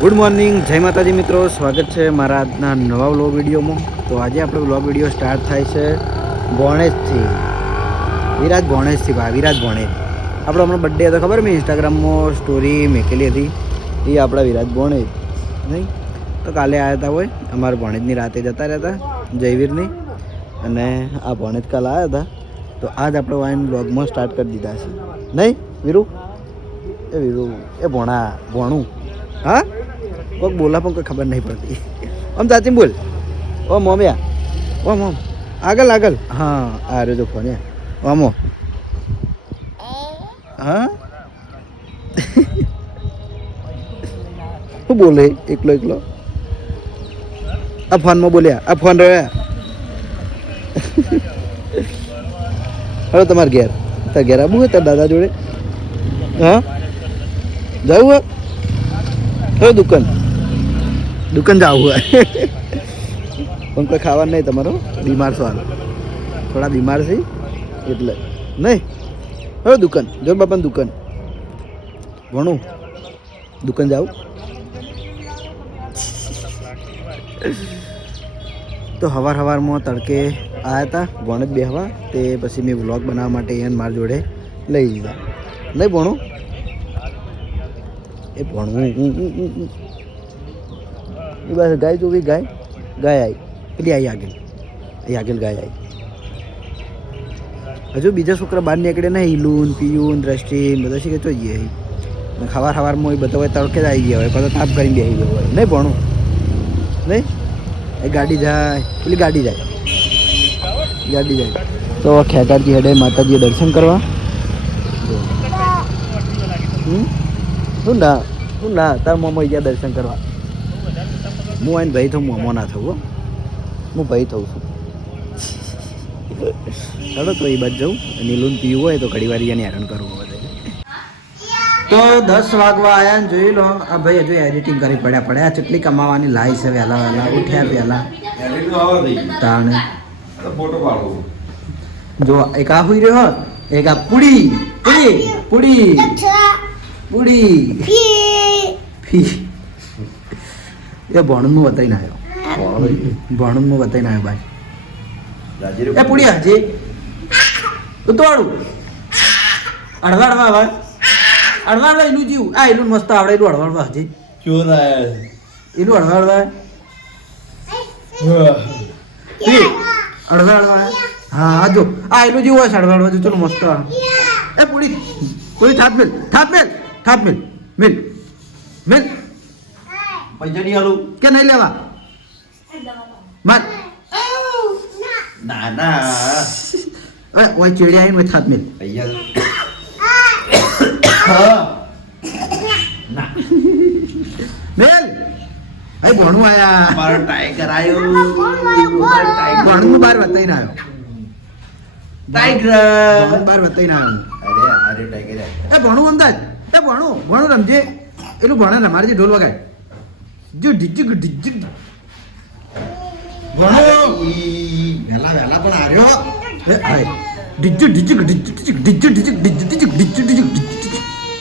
Good morning, જય માતાજી મિત્રો. સ્વાગત છે મારા આજના નવા વ્લોગ વિડીયોમાં. તો આજે આપણો વ્લોગ વિડીયો સ્ટાર્ટ થાય છે ભોણેજથી, વિરાજ ભોણેજથી. વિરાજ ભોણેજ આપણો હમણાં બર્થડે હતો, ખબર મેં ઇન્સ્ટાગ્રામમાં સ્ટોરી મેકેલી હતી. એ આપણા વિરાજ ભોણેજ નહીં. તો કાલે આવ્યા હતા હોય અમારા ભોણેજની રાતે જતા રહેતા જયવીરની, અને આ ભોણેજ કાલે આવ્યા હતા. તો આજ આપણે વાઇન વ્લોગમાં સ્ટાર્ટ કરી દીધા છે નહીં વીરુ? એ વીરુ એ ભોણું હા કોઈક બોલા પણ કોઈ ખબર નહીં પડતી. આમ ચાચી બોલ. ઓ મોમ્યા, ઓ મોમ, આગળ આગળ. હા આ રહ્યો જો ફોન. ઓમો હા શું બોલે એકલો એકલો? આ ફોનમાં બોલ્યા, આ ફોન રહ્યા. હવે તમારે ઘેર, તાર ઘેર આવું હોય તાર દાદા જોડે? હા જવું હોય? હવે દુકાન જવું હોય. પણ કોઈ ખાવાનું નહીં તમારો? બીમાર છો હાલ? થોડા બીમાર છે એટલે નહીં. હવે દુકાન જો બાપાને દુકાન ભણું દુકાન જાઉં. તો સવારમાં તડકે આવ્યા હતા ભોણેજ બેહવા. તે પછી મેં વ્લોગ બનાવવા માટે એને મારા જોડે લઈ લીધા. નહીં ભણું એ ભણવું એ બસ ગાય જોવી. ગાય આવી પેલી આવી આગળ ગાય આવી. હજુ બીજા છોકરા બહાર નીકળે ને હિલુન પીયુન દ્રષ્ટિ બધા શીખે તો જઈએ. સવારમાં એ બધા હોય તડકે જ આવી ગયા હોય, પછી તાપ કરીને બેસી ગયો હોય. નહીં ભણું નહીં. એ ગાડી જાય, પેલી ગાડી જાય. તો ખેટારજી હેડે માતાજીએ દર્શન કરવા. શું ના તાર મોમો ગયા દર્શન કરવા. હું આઈને ભાઈ થઉં, મોમો ના થવું. હું ભાઈ થઉં છું. ચાલો તો એ બાદ જાઉં. નીલુન પીવું હોય તો ઘડી વાર એને હેરાન કરવું હોય. તો 10 વાગવા આવ્યા ને જોઈ લો આ ભાઈ હજુ એડિટિંગ કરી પડ્યા. કેટલી કમાવાની લાઈ છે વહેલા ઉઠ્યા પહેલા તાણે. જો એક આ હુઈ રહ્યો, એક આ પુડી ફી. એ ભણું બતાવીને આવ્યો ભાઈ. એ પુડી હજી ઉતવાડું અડવા એનું જીવ. આ એનું મસ્ત આવડે. એનું અડવાડવા હજી એનું અડવાડવા હા જો આ એનું જીવ હોય અડવાડવા જો. ચલો મસ્ત. એ પૂરી થાપ મેલ પૈસા નહીં આલું કે નહીં લેવા? માર ના ઓય ચેડી આવીને થાપ મેલ મેલ. અરે ભણું આયા મારો ટાઈગર આવ્યો. ભણું બાર બતાવીને આવ્યો. ટાઈગર બાર બતાવીને આવ્યો. અરે ટાઈગર એ ભણું અમદાજ. એ ભણું રમજે. એનું ભણે રમાડજે. ઢોલ વગાડ જો ડીજક ભણો વહેલા પણ આવ્યો.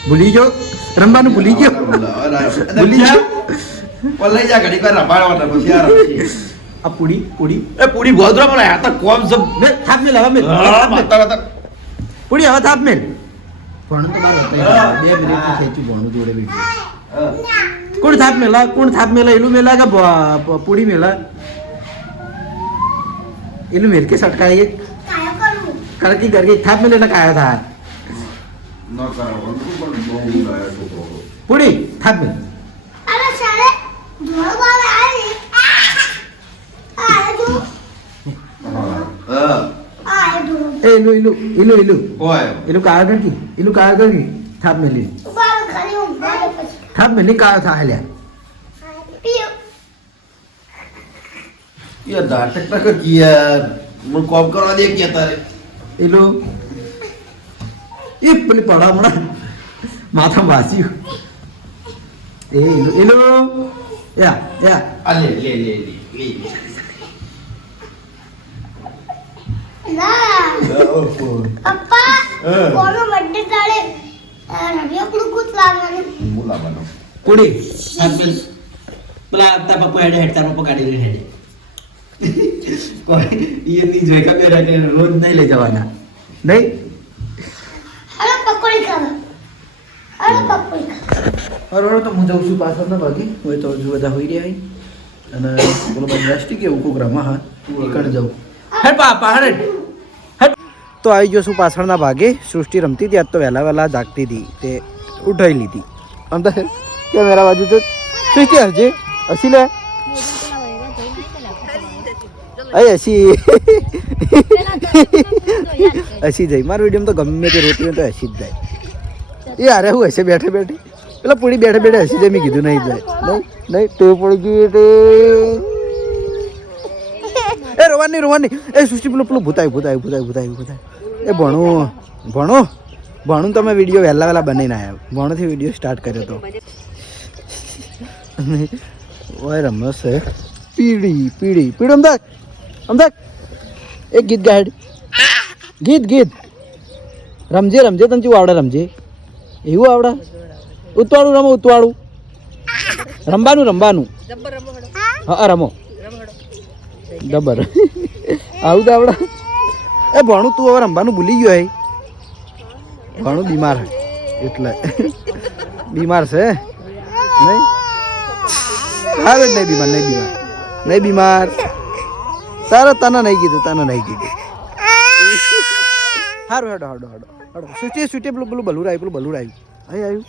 ભૂલી ગયો રમવાનું. ભૂલી ગયો લઈ જા ઘડી પર રમાડવાના પછી યાર. આ પૂડી ગોદરા મને આ તો કોમ સબ મે થાપ મેલ હવે મેલ પૂડી હવે થાપ મેલ. ભણું તો બાર હતા 2 મિનિટ ખેંચી ભણું જોડે વિડિયો. કોણ થાપ મેલા એલું મેલા કે પૂડી મેલા? એલું મેલ કે સટકાય કરકી કરકી થાપ મેલે ને કાયો થાય ન કરાવવાનું પણ બહુ લાયા છોકરો. પૂડી થાપ મેલ. અરે સાલે ધોળવા આવી આ જો આ જો એલું ઓય એલું કાયો કરકી થાપ મેલી. બાર ખાલી ઊંઘવા પછી થાપ મેલી કાયો થા હલ્યા. પીઓ યાર નાટક ના કર યાર. મને કોમ કરવા દે કે તારે એલું એ પેલી પડા હમણાં માથા વાસ્યું. એલું યા આ લે ના પપ્પા કોનો બર્થડે તારે રવિયા કુડ કુત લાવવાનું બોલાવાનો કુડી સરપંચ પેલા આપતા પપ્પા હેડે હેડ તાર પપ્પા ગાડી લઈને હેડે કોઈ એ નહીં જોઈ ખબર કે રોજ નહીં લઈ જવાના નહીં અરે પકોડી ખાવા અરે પકોડી ખાવા બરોબર તો હું જઉં છું પાછળ ના ભાગી હોય તો હજુ બધા હોઈ રહ્યા અને બોલો ભાઈ પ્લાસ્ટિક એવું કોક રમા હા નીકળ જાઉં હેડ પાપા હેડ તો આવી ગયો છું પાછળના ભાગે સૃષ્ટિ રમતી હતી આજ તો વહેલા વહેલા જાગતી હતી તે ઉઠાઈ લીધી અંદર કેમેરા બાજુ તો સૃષ્ટિ હજી હસી લે અરે હસી હસી જાય મારા વિડીયો તો ગમે તે રોતી હોય તો હસી જ જાય એ અરે હું હશે બેઠે બેઠે પેલા પૂરી બેઠે બેઠે હસી જાય મેં કીધું નહીં જાય નહીં નહીં ટેવ પડી ગઈ એ રોવાની એ સૃષ્ટિ પેલું ભૂતાયું એ ભણું તમે વિડીયો વહેલા બનાવીને આવ્યા ભણોથી વિડીયો સ્ટાર્ટ કર્યો હતો ઓય રમસ છે પીડી અમદાક એક ગીત ગાડ ગીત રમજે તને કેવું આવડે રમજે એવું આવડે ઉતવાળું રમવાનું હા રમો જબર આવું તો આવડે એ ભણું તું હવે રમવાનું ભૂલી ગયો હે ભણું બીમાર હે એટલે બીમાર છે નહીં આવે નહીં બીમાર તારે તને નહીં કીધું સારું હેડો સૂટી પેલું બલુર આવ્યું અહીં આવ્યું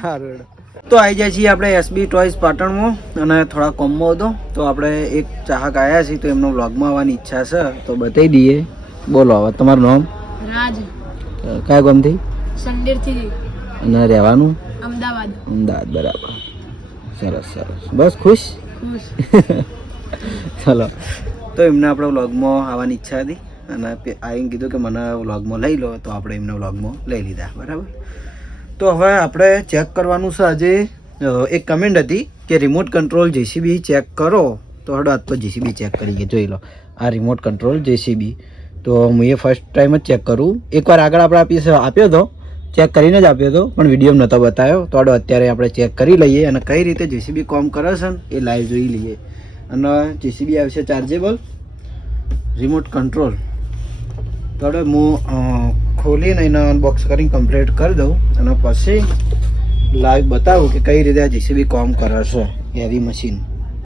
સારું હેડો તો આવી જાય છીએ આપણે એસબી ટોયઝ પાટણમાં અને થોડા કોમમાં હતો તો આપણે એક ચાહક આવ્યા છીએ તો એમનો વ્લોગમાં આવવાની ઈચ્છા છે તો બતાવી દઈએ બોલો હવે તમારું નામ રાજ કયા ગામથી સંડેરથી અને રહેવાનું અમદાવાદ બરાબર સરસ બસ ખુશ ચલો તો એમને આપણે વ્લોગમાં આવવાની ઈચ્છા હતી અને આવીને કીધું કે મને વ્લોગમાં લઈ લો તો આપણે એમને વ્લોગમાં લઈ લીધા બરાબર તો હવે આપણે ચેક કરવાનું છે આજે એક કમેન્ટ હતી કે રિમોટ કંટ્રોલ જેસીબી ચેક કરો તો હડો આજ તો જેસીબી ચેક કરીએ જોઈ લો આ રિમોટ કંટ્રોલ જેસીબી તો હું એ ફર્સ્ટ ટાઈમ જ ચેક કરું એકવાર આગળ આપણે આપ્યો હતો ચેક કરીને જ આપ્યો હતો પણ વિડીયો નહોતો બતાવ્યો તો હડો અત્યારે આપણે ચેક કરી લઈએ અને કઈ રીતે જેસીબી કામ કરે છે ને એ લાઈવ જોઈ લઈએ અને જેસીબી આવશે ચાર્જેબલ રિમોટ કંટ્રોલ તો હડો હું ખોલીને એને અનબોક્સ કરીને કમ્પ્લીટ કરી દઉં અને પછી લાઈવ બતાવું કે કઈ રીતે આ જેસીબી કામ કરે છે હેવી મશીન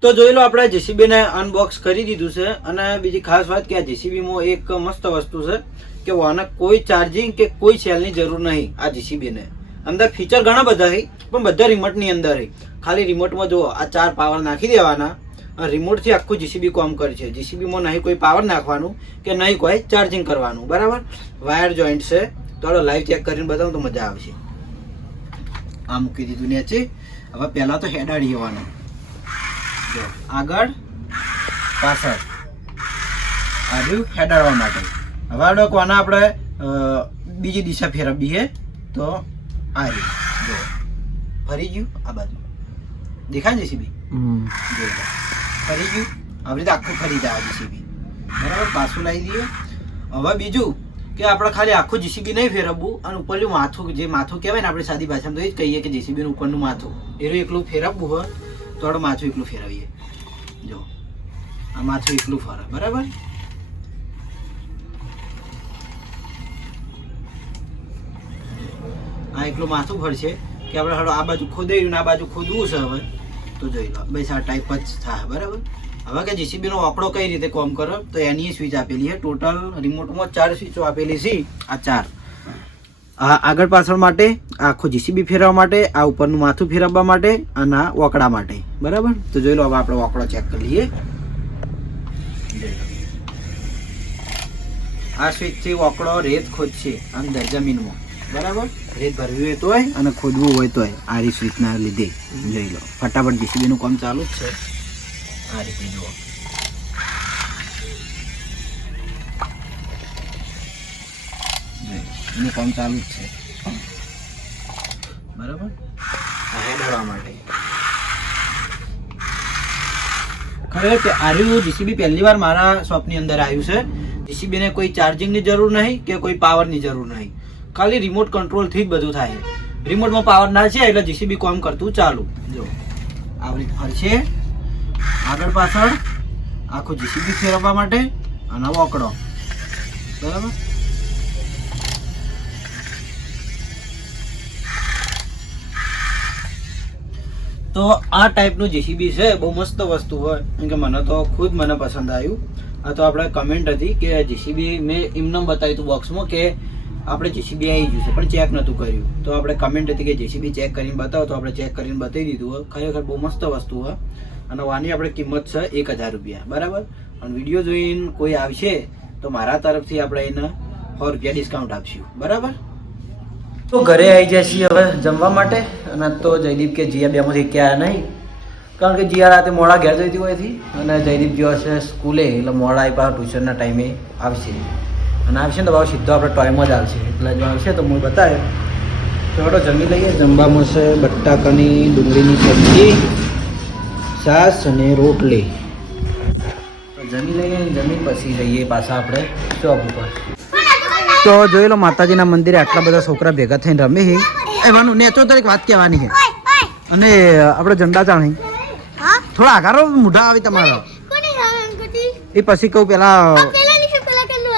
તો જોઈ લો આપણે જેસીબીને અનબોક્સ કરી દીધું છે અને બીજી ખાસ વાત કે આ જેસીબીમાં એક મસ્ત વસ્તુ છે કે આને કોઈ ચાર્જિંગ કે કોઈ સેલની જરૂર નહીં આ જેસીબીને અંદર ફીચર ઘણા બધા છે પણ બધા રિમોટની અંદર છે ખાલી રિમોટમાં જુઓ આ 4 પાવર નાખી દેવાના રિમોટથી આખું જીસીબી કામ કરે છે જીસીબીમાં નહીં કોઈ પાવર નાખવાનું કે નહીં કોઈ ચાર્જિંગ કરવાનું બરાબર વાયર જોઈન્ટ છે તો લાઈવ ચેક કરીને બતાવું તો મજા આવશે આ મૂકી દીધું નીચે હવે પહેલાં તો હેડાડી જવાનું જો આગળ પાછળ આવ્યું હેડાડવા માટે હવે આડો કોના આપણે બીજી દિશા ફેરવીએ તો આ રીતે જો ફરી ગયું આ બાજુ દેખાય જેસીબી ફરી ગયું આવી રીતે આખું ફરી જાય જીસીબી બરાબર પાછું લાવી દઈએ હવે બીજું કે આપણે ખાલી આખું જીસીબી નહીં ફેરવવું અને ઉપરનું માથું જે માથું કહેવાય ને આપણે સાદી ભાષામાં તો એ જ કહીએ કે જીસીબીનું ઉપરનું માથું એનું એકલું ફેરવવું હોય તો આપણે માથું એકલું ફેરવીએ જો આ માથું એકલું ફરે બરાબર આ એકલું માથું ફરશે કે આપણે હાલો આ બાજુ ખોદાયું આ બાજુ ખોદવું છે હવે તો જોઈ લો બસ આ ટાઈપ જ થાય બરાબર હવે કે જીસીબીનો આંકડો કઈ રીતે કામ કરે તો એની સ્વિચ આપેલી છે ટોટલ રિમોટમાં 4 સ્વિચો આપેલી છે આ 4 આ આગળ પાછળ માટે આખો જીસીબી ફેરવવા માટે આ ઉપરનું માથું ફેરવવા માટે અને આ ઓકડા માટે બરાબર તો જોઈ લો હવે આપણે ઓકડો ચેક કરી લઈએ આ સ્વિચથી ઓકડો રેત ખોદશે અંદર જમીનમાં બરાબર રેત ભરવી હોય તોય અને ખોદવું હોય તોય આ સ્વિચના લીધે જોઈ લો ફટાફટ જીસીબીનું કામ ચાલુ જ છે આ રીતે જુઓ એનું કામ ચાલુ જ છે બરાબર હેડવા માટે ખરેખર આર્યું જીસીબી પહેલી વાર મારા શોપની અંદર આવ્યું છે જીસીબી ને કોઈ ચાર્જિંગની જરૂર નહીં કે કોઈ પાવરની જરૂર નહીં ખાલી રિમોટ કંટ્રોલથી જ બધું થાય રિમોટમાં પાવર ના છે એટલે જીસીબી કામ કરતું ચાલુ. જો આવી ફરશે આગળ પાછળ આખું જીસીબી ફેરવવા માટે અને વોકડો. બરાબર. તો આ ટાઈપનું જીસીબી છે, બહુ મસ્ત વસ્તુ હોય કેમ કે મને તો ખુદ મને પસંદ આવ્યું. આ તો આપણે કમેન્ટ હતી કે જીસીબી મેં એમને બતાવ્યું હતું બોક્સમાં કે આપણે જીસીબી આવી ગયું છે પણ ચેક નહોતું કર્યું. તો આપણે કમેન્ટ હતી કે જીસીબી ચેક કરીને બતાવો, તો આપણે ચેક કરીને બતાવી દીધું હોય. ખરેખર બહુ મસ્ત વસ્તુ હોય અને આની આપણે કિંમત છે 1000 રૂપિયા. બરાબર. અને વિડીયો જોઈને કોઈ આવશે તો મારા તરફથી આપણે એને 100 રૂપિયા ડિસ્કાઉન્ટ આપશું. બરાબર. તો ઘરે આવી જાય છીએ હવે જમવા માટે. અને તો જયદીપ કે જીયા બેમાંથી ક્યાં નહીં, કારણ કે જીયા રાતે મોડા ઘેર જતી હોયથી અને જયદીપ જો હશે સ્કૂલે એટલે મોડા આવી પાછા ટ્યુશનના ટાઈમે આવશે. અને આવશે ને તો બાબા સીધો આપણે ટાઈમમાં જ આવશે. એટલે જો આવશે તો હું બતાવે તો થોડો જમી લઈએ. જમવામાં છે બટાકાની ડુંગળીની સબ્જી, છાશ અને રોટલી. જમી લઈએ, જમી પછી જઈએ પાછા આપણે શોપ ઉપર. તો જોઈ લો માતાજીના મંદિરે આટલા બધા છોકરા ભેગા થઈને રમે છે. એવાનું નેચો તારીખ વાત કહેવાની છે. અને આપણે ઝંડા ચાણી થોડા આકારો મોઢા આવી તમારો એ પછી કહું પેલા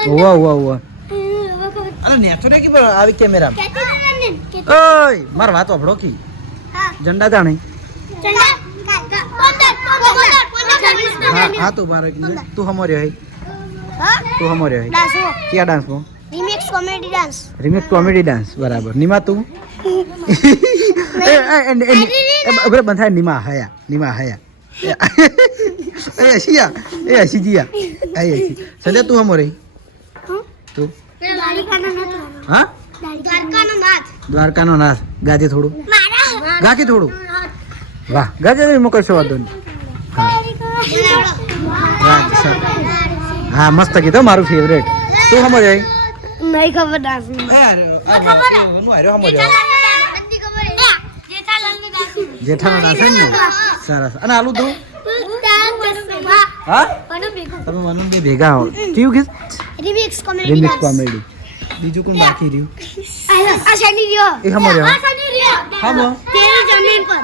હોવા હોવા હોવા અરે નેચો રે કે આવી કેમેરા ઓય માર વાત વાપડો કી ઝંડા ચાણી હા તું મારો તું હમો રહ્યો હે તું હમો રહ્યો હે ક્યાં ડાન્સમાં રિમિક્સ કોમેડી ડાન્સ. બરાબર. નિમા તું બંધાય નિમા હયા નિમા હયા એ હસીયા એ હસી જીયા એ હસી સંજય તું હમો રહી તું હા દ્વારકાનો નાથ ગાજે થોડું ગાકે થોડું વાહ ગાજે મોકલશો વાંધો નહીં. હા મસ્ત કીધું મારું ફેવરેટ. તું હમો જાય નહીં ખબર ડાન્સ જેઠાનો ડાન્સ ને સરસ. અને આલુ તું હા તમે મનુ બે ભેગા હો કેવું કે રિમિક્સ રિમિક્સ કોમેડી. બીજું કોણ બાકી રહ્યું? આ શનિ રહ્યો એ હમો રહ્યો હમો તેરી જમીન પર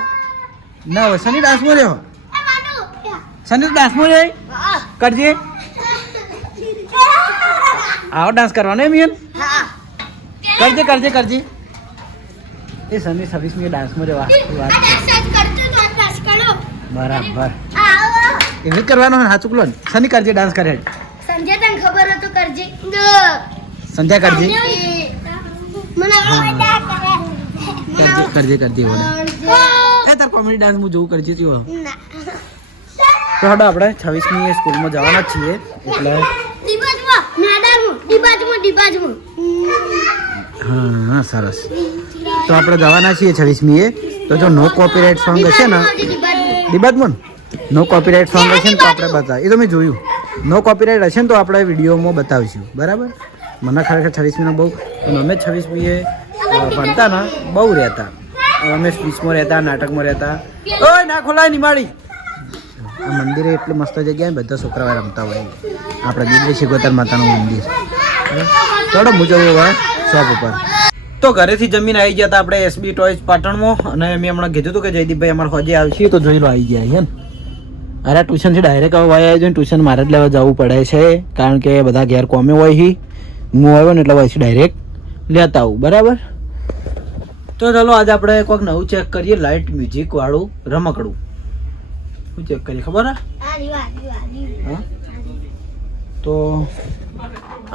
ના હોય સની ડાન્સ માં રહ્યો સની ડાન્સ માં રહ્યો કરજે આવો ડાન્સ કરવાનો એમ યન કરજે કરજે કરજે એ સની 26મી ડાન્સમાં રહેવા વાત બરાબર એવું જ કરવાનો સાચું બોલો ને સની કરજે ડાન્સ કરે સંજય તને ખબર હતો કરજે સંજય કરજે મને કરજે કરજે એવું એ તાર કોમેડી ડાન્સ હું જોઉં કરજે તું તો હડો આપણે 26મી સ્કૂલમાં જવાના છીએ એટલે હા સરસ. તો આપણે જવાના છીએ 26મીએ. તો જો નો કોપીરાઇટ સોંગ હશે ને ડિબાટમાં નો કોપીરાઇટ સોંગ હશે ને તો આપણે બતાવીએ. એ તો મેં જોયું નો કોપીરાઇટ હશે ને તો આપણે વિડીયોમાં બતાવીશું. બરાબર. મને ખરેખર 26મીનો બહુ અમે 26મીએ ભણતા ને બહુ રહેતા. અમે સ્પીચમાં રહેતા, નાટકમાં રહેતા. ઓય ના ખોલાય નિમાડી. આ મંદિરે એટલી મસ્ત જગ્યાએ બધા છોકરાઓ રમતા હોય. આપણે દિલ્હી શિગોતર માતાનું મંદિર. થોડો મુજબ હોય શોપ ઉપર. તો ઘરેથી જમીન આવી ગયા હતા આપણે એસબી ટોયઝ પાટણમાં. અને મેં હમણાં કીધું હતું કે જયદીપભાઈ અમારે હોજે આવશે તો જોઈ લો આવી ગયા છે ને. અરે ટ્યુશનથી ડાયરેક્ટ હવે વાય આવી જાય ટ્યુશન મારે જ લેવા જવું પડે છે કારણ કે બધા ઘેર કોમે હોય છે. હું આવ્યો ને એટલે વયથી ડાયરેક્ટ લેતા આવું. બરાબર. તો ચાલો આજે આપણે કોઈક નવું ચેક કરીએ. લાઇટ મ્યુઝિક વાળું રમકડું શું ચેક કરીએ ખબર હા તો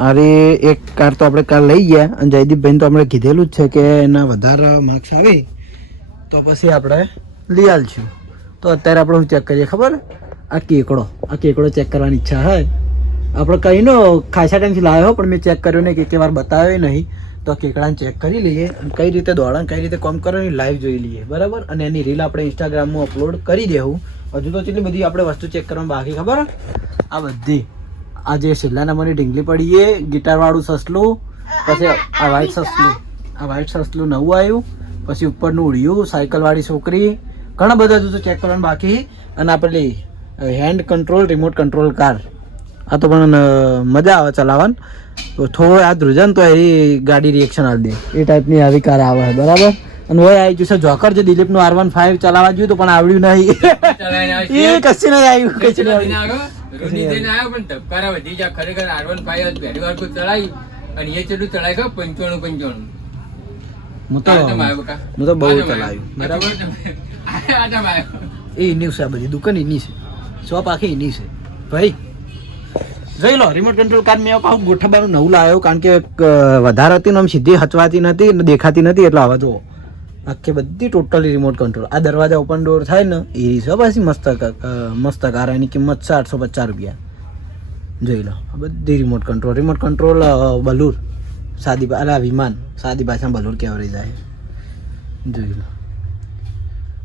અરે એક કાર તો આપણે કાલ લઈ ગયા અને જયદીપભાઈને તો આપણે કીધેલું જ છે કે એના વધારે માર્ક્સ આવે તો પછી આપણે લઈ આવીશું. તો અત્યારે આપણે શું ચેક કરીએ ખબર આ કેકડો ચેક કરવાની ઈચ્છા હોય. આપણે કહીનો ખાસા ટાઈમથી લાવ્યો પણ મેં ચેક કર્યો નહીં કે વાર બતાવ્યો નહીં. તો કેકડાને ચેક કરી લઈએ અને કઈ રીતે દોડાણ કઈ રીતે કામ કરવાની લાઈવ જોઈ લઈએ. બરાબર. અને એની રીલ આપણે ઇન્સ્ટાગ્રામમાં અપલોડ કરી દેવું. હજુ તો કેટલી બધી આપણે વસ્તુ ચેક કરવાની બાકી ખબર આ બધી. આ જે છેલ્લા નંબરની ઢીંગલી પડી એ ગિટારવાળું સસલું, પછી આ વ્હાઈટ સસલું નવું આવ્યું, પછી ઉપરનું ઉડ્યું, સાયકલવાળી છોકરી, ઘણા બધા હજુ તો ચેક કરવાનું બાકી. અને આ પેલી hand control remote control car આ તો પણ મજા આવે ચલાવવાની. તો થોડો આ ધ્રુજન તો એ ગાડી રિએક્શન આપી દે એ ટાઈપની આવી કાર આવે. બરાબર. અને ઓય આવી ગયું છે જોકર, જે દિલીપનું R15 ચલાવવા ગયું હતું પણ આવડ્યું નહીં. એ કશું નહીં આવ્યું, કશું નહીં આવ્યું. રૂની જઈને આવ્યો પણ ધબકારા વધી ગયા. ખરેખર R15 પહેલી વાર કોઈ ચલાવી અને એ ચેટલું ચલાવી ખબર 95. હું તો બહુ ચલાવ્યું. બરાબર. એ એની છે, આ બધી દુકાન એની છે, શોપ આખી એની છે ભાઈ. જોઈ લો રિમોટ કંટ્રોલ કાર મેં પાછું ગોઠવવાનું નવું લાવ્યો, કારણ કે વધારે હતી ને આમ સીધી હચવાતી નથી ને દેખાતી નથી, એટલે હવે જુઓ આખી બધી ટોટલી રિમોટ કંટ્રોલ. આ દરવાજા ઓપન ડોર થાય ને એ છે પાછી મસ્ત કાર. એની કિંમત છે 850 રૂપિયા. જોઈ લો આ બધી રિમોટ કંટ્રોલ બલૂર, સાદી અલા વિમાન, સાદી ભાષામાં બલૂર કહેવાય જાય. જોઈ લો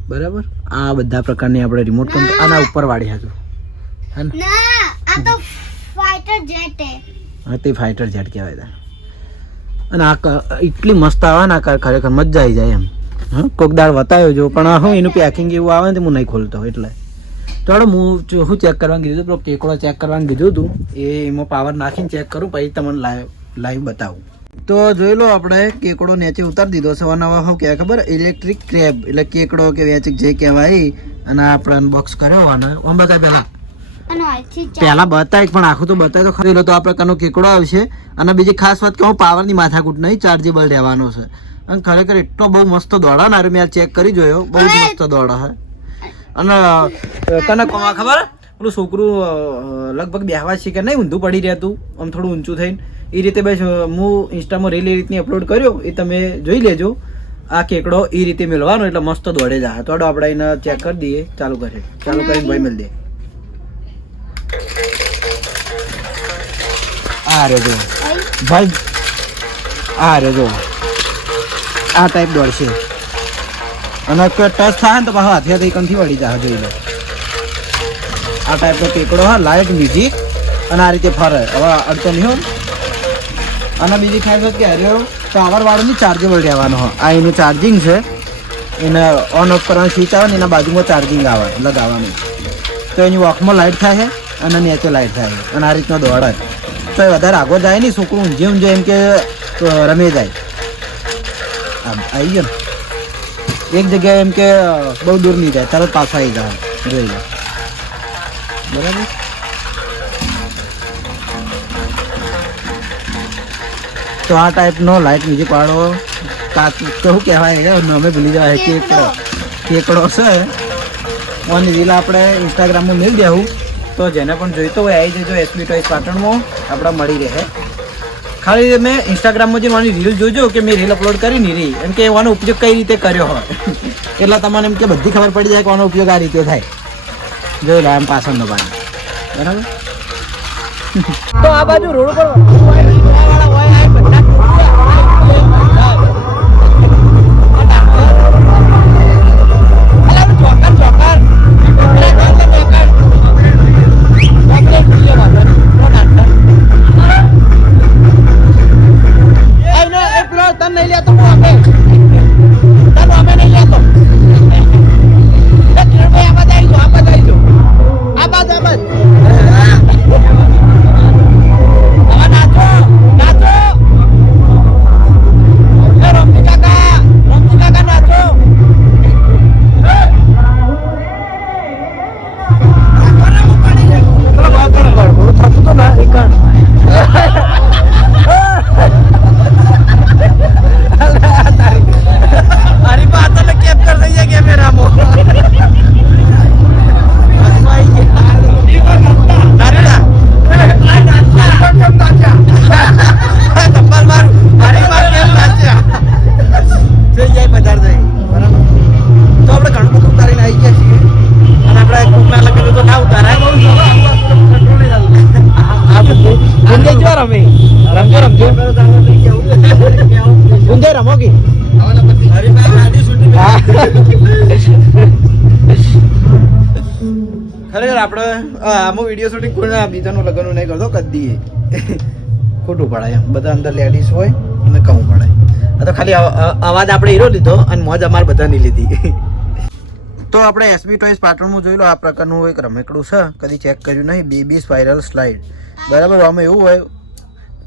બરાબર. આ બધા પ્રકારની આપણે રિમોટ કંટ્રોલ આના ઉપર વાળી હતું હે ને. ના આ તો ફાઇટર જેટ હે. હા તે ફાઇટર જેટ કહેવાય તા. અને આ એટલી મસ્ત આવે ને આ કાર, ખરેખર મજા આવી જાય એમ. હા કોક દાળ બતાવ્યો જો, પણ હું એનું પેકિંગ એવું આવે ને હું નહીં ખોલતો, એટલે ચાલો હું ચેક કરવાનું કીધું હતું, કેકડો ચેક કરવાનું કીધું હતું, એ એમાં પાવર નાખીને ચેક કરું પછી તમને લાઈવ બતાવું. તો જોઈ લો આપણે કેકડો નીચે ઉતારી દીધો છે. નવા હું કે ખબર ઇલેક્ટ્રિક ક્રેબ એટલે કેકડો કે વેચિક જે કહેવાય. અને આપણે અનબોક્સ કર્યો અને આમ બતાય પહેલા બતાય પણ આખું તો બતાય તો ખરી લો. તો આ પ્રકારનો કેકડો આવશે. અને બીજી ખાસ વાત કે હું પાવરની માથાકૂટ નહીં, ચાર્જેબલ રહેવાનો છે. અને ખરેખર એટલો બહુ મસ્ત દોડા ને, મેં ચેક કરી જોયો, બહુ જ મસ્ત દોડા હે. અને તને કોમાં ખબર પેલું છોકરું લગભગ બેહવા શીખે નહીં, ઊંધું પડી રહેતું આમ થોડું ઊંચું થઈને, એ રીતે બસ હું ઇન્સ્ટામાં રીલ એ રીતની અપલોડ કર્યો, એ તમે જોઈ લેજો. આ કેકડો એ રીતે મેળવાનો એટલે મસ્ત દોડે જાય. તો આપણે એને ચેક કરી દઈએ. ચાલુ કરીને ભાઈ મેળ દે. આ રે જો ભાઈ, આ રે જો આ ટાઈપ દોડશે. અને ટચ થાય ને તો પાછો હાથે કંથી વળી જાય. જોઈ લો આ ટાઈપનો કેકડો હા, લાઇટ મ્યુઝિક અને આ રીતે ફરે. હવે અડતો નહીં હોય. અને બીજી ખાસ વાત કે અરે પાવર વાળું ચાર્જેબલ રહેવાનું હોય. આ એનું ચાર્જિંગ છે, એને ઓન ઓફ કરવાનું સ્વિચ આવે ને એના બાજુમાં ચાર્જિંગ આવે લગાવવાનું. તો એની વોકમાં લાઇટ થાય છે અને નીચે લાઇટ થાય છે. અને આ રીતનો દોડે તો એ વધારે આગળ જાય નહીં, છોકરું ઊંઝે એમ કે રમે જાય. આમ આવી ગયો ને એક જગ્યાએ એમ કે બહુ દૂર નહીં જાય, તરત પાછા આવી જાય. જોઈ લો બરાબર. તો આ ટાઈપનો લાઇટ મ્યુઝિક વાળો શું કહેવાય અમે ભૂલી જવાય કેકડો છે. ઓની રીલ આપણે ઇન્સ્ટાગ્રામમાં મેળ દેવું, તો જેને પણ જોઈતો હોય આવી જજો. SB ટોયઝ પાટણમાં આપણે મળી રહે. ખાલી મેં ઇન્સ્ટાગ્રામમાં જે મારી રીલ જોજો કે મેં રીલ અપલોડ કરી નહીં રહી એમ કે એનો ઉપયોગ કઈ રીતે કર્યો હોય એટલે તમને એમ કે બધી ખબર પડી જાય કે આનો ઉપયોગ આ રીતે થાય. જોઈ લો એમ પાછળનો ભાગ બરાબર. તો આ બાજુ રોડ પર ખરેખર આપણે આમાં વિડીયો શૂટિંગ કોઈ બીજાનું લગ્ન નહીં કરતો કદી ખોટું પડાય. એમ બધા અંદર લેડીઝ હોય અને કહું પડાય. આ તો ખાલી અવાજ આપણે હીરો લીધો અને મોજ અમારે બધાની લીધી. તો આપણે SB ટોયઝ પાટણમાં જોઈ લો આ પ્રકારનું એક રમકડું છે, કદી ચેક કર્યું નહીં. બેબી સ્પાઇરલ સ્લાઇડ બરાબર. આમાં એવું હોય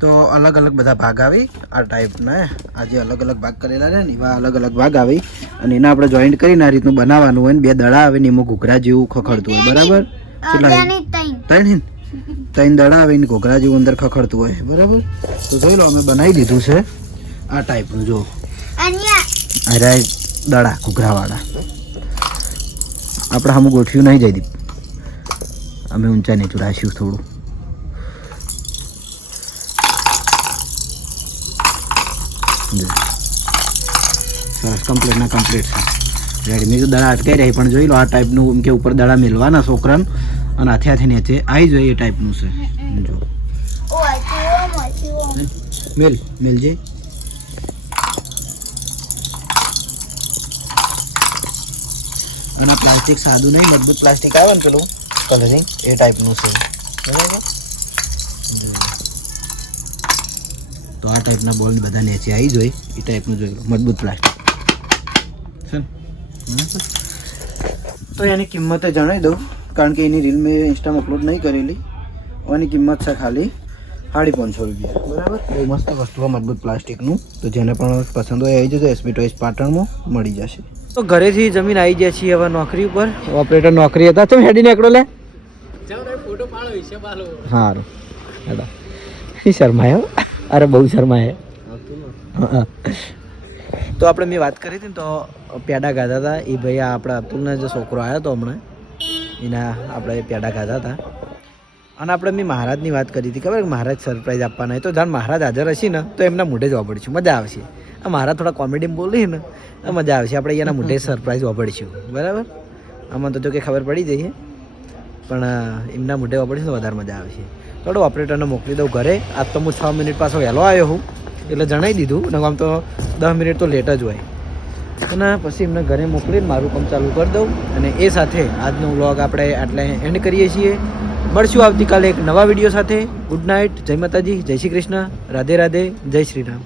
તો અલગ અલગ બધા ભાગ આવી આ ટાઈપના આજે અલગ અલગ ભાગ કરેલા છે ને એવા અલગ અલગ ભાગ આવી અને એના આપણે જોઈન્ટ કરીને આ રીતનું બનાવવાનું હોય ને 2 દડા આવે ને એમાં ઘૂઘરા જેવું ખખડતું હોય બરાબર ત્રણ દડા આવે ને ઘૂઘરા જેવું અંદર ખખડતું હોય બરાબર તો જોઈ લો અમે બનાવી દીધું છે આ ટાઈપનું જો અરે દડા ઘૂઘરાવાળા આપણે સામું ગોઠવ્યું નહીં જઈ અમે ઊંચા નીચું રાખ્યું થોડું સરસ કમ્પ્લીટ ના કમ્પ્લીટ છે રેડી મેં દડા અટકાઈ રહી પણ જોઈ લો આ ટાઈપનું એમ કે ઉપર દડા મેળવાના છોકરાને અને હાથે હાથે નીચે આવી જોઈએ એ ટાઈપનું છે જો મેલજે અને આ પ્લાસ્ટિક સાદું નહીં મજબૂત પ્લાસ્ટિક આવે ને પેલું કલરિંગ એ ટાઈપનું છે બરાબર તો આ ટાઈપના બોલ બધા નીચે આવી જોઈએ એ ટાઈપનું જોઈ લો મજબૂત પ્લાસ્ટિક છે તો એની કિંમતે જણાવી દઉં કારણ કે એની રીલ મેં ઇન્સ્ટામાં અપલોડ નહીં કરેલી એની કિંમત છે ખાલી 550 રૂપિયા બરાબર બહુ મસ્ત વસ્તુ મજબૂત પ્લાસ્ટિકનું તો જેને પણ પસંદ હોય આવી જશે એસબી ટોયસ પાટણમાં મળી જશે તો ઘરેથી જમીન આવી ગયા છીએ હવે નોકરી ઉપર ઓપરેટર નોકરી હતા તમે હેડી નીકળો લે સારું હેડા શર્માયો અરે બહુ શર્માય તો આપણે મેં વાત કરી હતી ને તો પેડા ખાધા હતા એ ભાઈ આપણા અતુલના જે છોકરો આવ્યો હતો હમણાં એના આપણે પેડા ખાધા હતા અને આપણે મેં મહારાજની વાત કરી હતી ખબર કે મહારાજ સરપ્રાઈઝ આપવાના તો જાણ મહારાજ હાજર હશે ને તો એમના મોઢે જ વાપરીશું મજા આવશે આ મહારાજ થોડા કોમેડીમાં બોલી ને તો મજા આવશે આપણે એના મોઢે સરપ્રાઈઝ વાપરીશું બરાબર આમાં તો જો કે ખબર પડી જઈએ પણ એમના મોઢે વાપરીશું તો વધારે મજા આવશે થોડું ઓપરેટરને મોકલી દઉં ઘરે આજ તો હું 6 મિનિટ પાછો વહેલો આવ્યો હું એટલે જણાવી દીધું ને આમ તો 10 મિનિટ તો લેટ જ હોય અને પછી એમને ઘરે મોકલીને મારું કામ ચાલુ કરી દઉં અને એ સાથે આજનો વ્લોગ આપણે આટલે એન્ડ કરીએ છીએ મળશું આવતીકાલે એક નવા વિડીયો સાથે ગુડ નાઇટ જય માતાજી જય શ્રી કૃષ્ણ રાધે રાધે જય શ્રી રામ